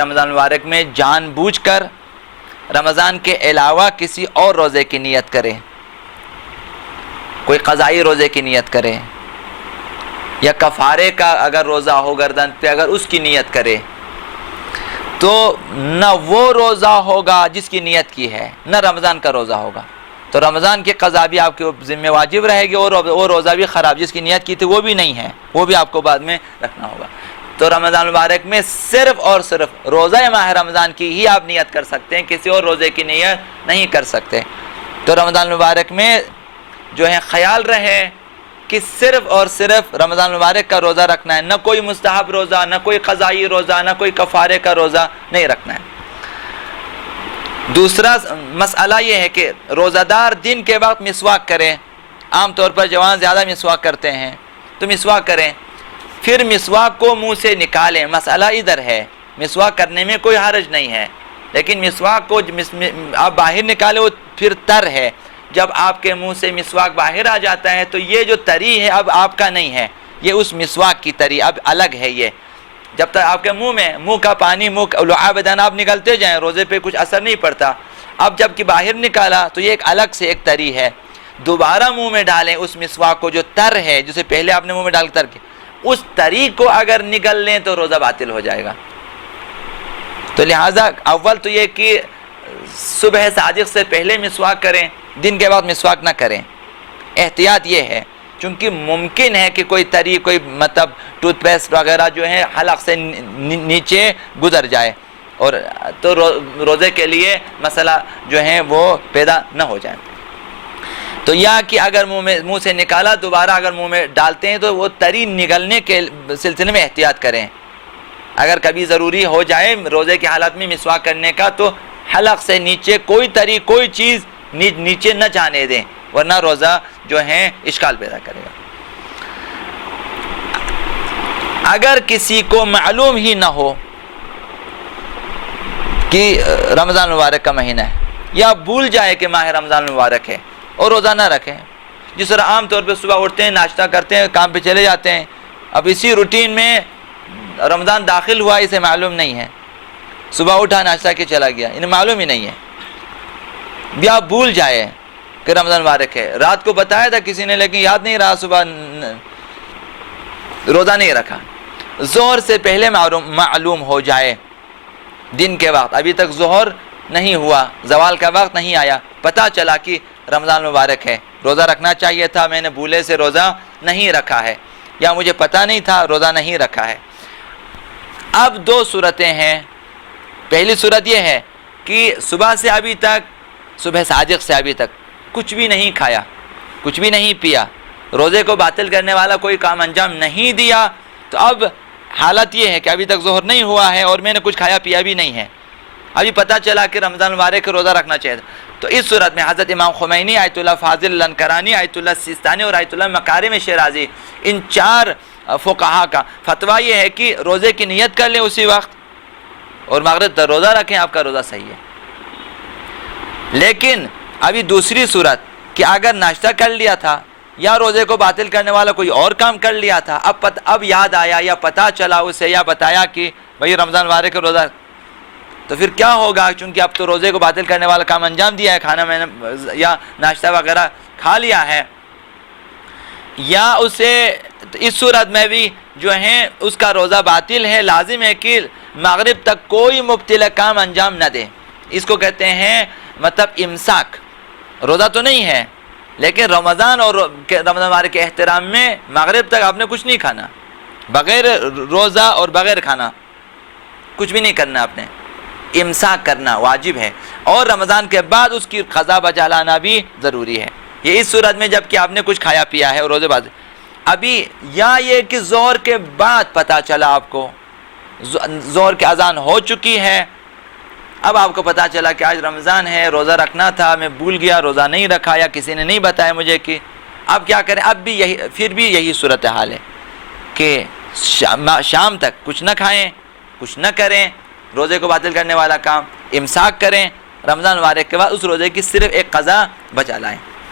رمضان المبارک میں جان بوجھ کر رمضان کے علاوہ کسی اور روزے کی نیت کرے، کوئی قضائی روزے کی نیت کرے، یا کفارے کا اگر روزہ ہو گردن پہ اگر اس کی نیت کرے، تو نہ وہ روزہ ہوگا جس کی نیت کی ہے، نہ رمضان کا روزہ ہوگا. تو رمضان کی قضا بھی آپ کے ذمہ واجب رہے گی، اور وہ روزہ بھی خراب، جس کی نیت کی تھی وہ بھی نہیں ہے، وہ بھی آپ کو بعد میں رکھنا ہوگا. تو رمضان المبارک میں صرف اور صرف روزہ ماہ رمضان کی ہی آپ نیت کر سکتے ہیں، کسی اور روزے کی نیت نہیں کر سکتے. تو رمضان المبارک میں جو ہے خیال رہے کہ صرف اور صرف رمضان المبارک کا روزہ رکھنا ہے، نہ کوئی مستحب روزہ، نہ کوئی قضائی روزہ، نہ کوئی کفارے کا روزہ نہیں رکھنا ہے. دوسرا مسئلہ یہ ہے کہ روزہ دار دن کے وقت مسواک کریں. عام طور پر جوان زیادہ مسواک کرتے ہیں، تو مسواک کریں، پھر مسواک کو منہ سے نکالیں. مسئلہ ادھر ہے، مسواک کرنے میں کوئی حرج نہیں ہے، لیکن مسواک کو آپ باہر نکالیں، وہ پھر تر ہے. جب آپ کے منہ سے مسواک باہر آ جاتا ہے تو یہ جو تری ہے اب آپ کا نہیں ہے، یہ اس مسواک کی تری اب الگ ہے. یہ جب تک آپ کے منہ کا پانی لعابدان آپ نکلتے جائیں، روزے پہ کچھ اثر نہیں پڑتا. اب جب کہ باہر نکالا تو یہ ایک الگ سے ایک تری ہے. دوبارہ منہ میں ڈالیں اس مسواک کو جو تر ہے، جسے پہلے آپ نے منہ میں ڈال تر کے، اس تری کو اگر نگل لیں تو روزہ باطل ہو جائے گا. تو لہٰذا اول تو یہ کہ صبح صادق سے پہلے مسواک کریں، دن کے بعد مسواک نہ کریں. احتیاط یہ ہے چونکہ ممکن ہے کہ کوئی تری، کوئی مطلب ٹوتھ پیسٹ وغیرہ جو ہے حلق سے نیچے گزر جائے، اور تو روزے کے لیے مسئلہ جو ہے وہ پیدا نہ ہو جائے. تو یا کہ اگر منہ سے نکالا دوبارہ اگر منہ میں ڈالتے ہیں تو وہ تری نگلنے کے سلسلے میں احتیاط کریں. اگر کبھی ضروری ہو جائے روزے کی حالت میں مسواک کرنے کا تو حلق سے نیچے کوئی تری، کوئی چیز نیچے نہ جانے دیں، ورنہ روزہ جو ہے اشکال پیدا کرے گا. اگر کسی کو معلوم ہی نہ ہو کہ رمضان مبارک کا مہینہ ہے، یا بھول جائے کہ ماہ رمضان مبارک ہے اور روزہ نہ رکھیں، جس طرح عام طور پہ صبح اٹھتے ہیں، ناشتہ کرتے ہیں، کام پہ چلے جاتے ہیں، اب اسی روٹین میں رمضان داخل ہوا اسے معلوم نہیں ہے، صبح اٹھا ناشتہ کے چلا گیا، انہیں معلوم ہی نہیں ہے، یا بھول جائے کہ رمضان مبارک ہے، رات کو بتایا تھا کسی نے لیکن یاد نہیں رہا، صبح روزہ نہیں رکھا. ظہر سے پہلے معلوم ہو جائے، دن کے وقت ابھی تک ظہر نہیں ہوا، زوال کا وقت نہیں آیا، پتہ چلا کہ رمضان مبارک ہے، روزہ رکھنا چاہیے تھا، میں نے بھولے سے روزہ نہیں رکھا ہے، یا مجھے پتہ نہیں تھا روزہ نہیں رکھا ہے. اب دو صورتیں ہیں. پہلی صورت یہ ہے کہ صبح سے ابھی تک، صبح صادق سے ابھی تک کچھ بھی نہیں کھایا، کچھ بھی نہیں پیا، روزے کو باطل کرنے والا کوئی کام انجام نہیں دیا، تو اب حالت یہ ہے کہ ابھی تک ظہر نہیں ہوا ہے اور میں نے کچھ کھایا پیا بھی نہیں ہے، ابھی پتہ چلا کہ رمضان مبارک کا روزہ رکھنا چاہیے. تو اس صورت میں حضرت امام خمینی، آیت اللہ فاضل لنکرانی، آیت اللہ سیستانی اور آیت اللہ مکارم شیرازی، ان چار فقہا کا فتویٰ یہ ہے کہ روزے کی نیت کر لیں اسی وقت اور مغرب تک روزہ رکھیں، آپ کا روزہ صحیح ہے. لیکن ابھی دوسری صورت کہ اگر ناشتہ کر لیا تھا یا روزے کو باطل کرنے والا کوئی اور کام کر لیا تھا، اب یاد آیا یا پتہ چلا اسے یا بتایا کہ بھئی رمضان مبارک کا روزہ، تو پھر کیا ہوگا؟ چونکہ اب تو روزے کو باطل کرنے والا کام انجام دیا ہے، کھانا میں نے یا ناشتہ وغیرہ کھا لیا ہے، یا اسے اس صورت میں بھی جو ہے اس کا روزہ باطل ہے. لازم ہے کہ مغرب تک کوئی مبتلا کام انجام نہ دے. اس کو کہتے ہیں مطلب امساک. روزہ تو نہیں ہے لیکن رمضان اور رمضان مبارک کے احترام میں مغرب تک آپ نے کچھ نہیں کھانا، بغیر روزہ اور بغیر کھانا کچھ بھی نہیں کرنا، آپ نے امساک کرنا واجب ہے، اور رمضان کے بعد اس کی قضا بجا لانا بھی ضروری ہے. یہ اس صورت میں جب کہ آپ نے کچھ کھایا پیا ہے اور روزے باز ابھی، یا یہ کہ ظہر کے بعد پتہ چلا آپ کو، ظہر کی اذان ہو چکی ہے، اب آپ کو پتہ چلا کہ آج رمضان ہے، روزہ رکھنا تھا، میں بھول گیا، روزہ نہیں رکھا، یا کسی نے نہیں بتایا مجھے کہ اب کیا کریں. اب بھی یہی، پھر بھی یہی صورتحال ہے کہ شام تک کچھ نہ کھائیں، کچھ نہ کریں، روزے کو باطل کرنے والا کام، امساک کریں، رمضان مبارک کے بعد اس روزے کی صرف ایک قضا بچا لائیں.